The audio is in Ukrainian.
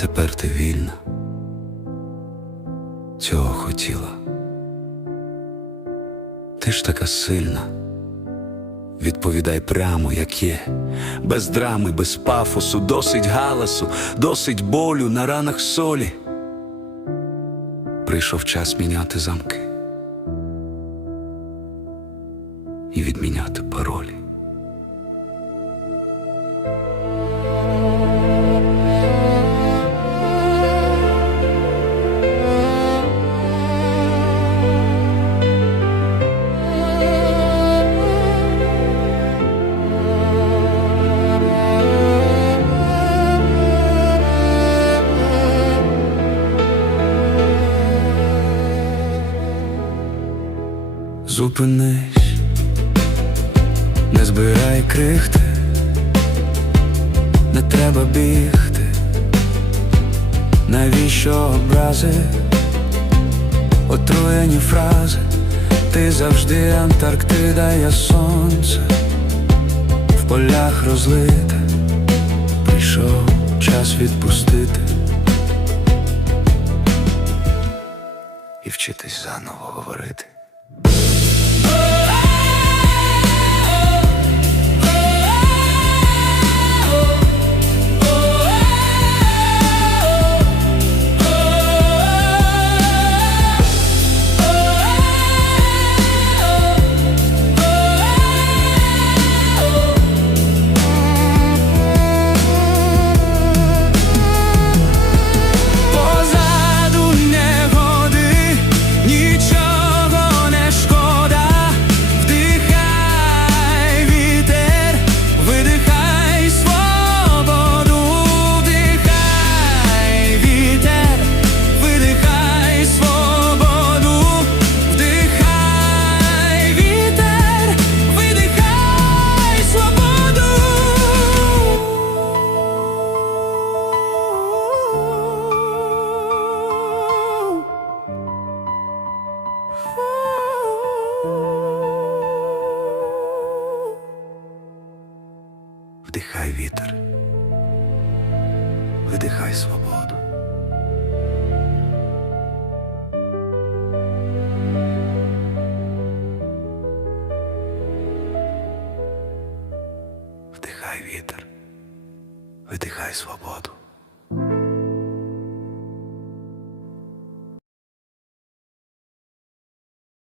Тепер ти вільна. Цього хотіла. Ти ж така сильна. Відповідай прямо, як є, без драми, без пафосу, досить галасу, досить болю на ранах солі. Прийшов час міняти замки і відміняти паролі. Зупинись, не збирай крихти, не треба бігти, навіщо образи, отруєні фрази, ти завжди Антарктида, я сонце, в полях розлите, прийшов час відпустити. І вчитись заново говорити. Вдихай вітер, видихай свободу. Вдихай вітер, видихай свободу.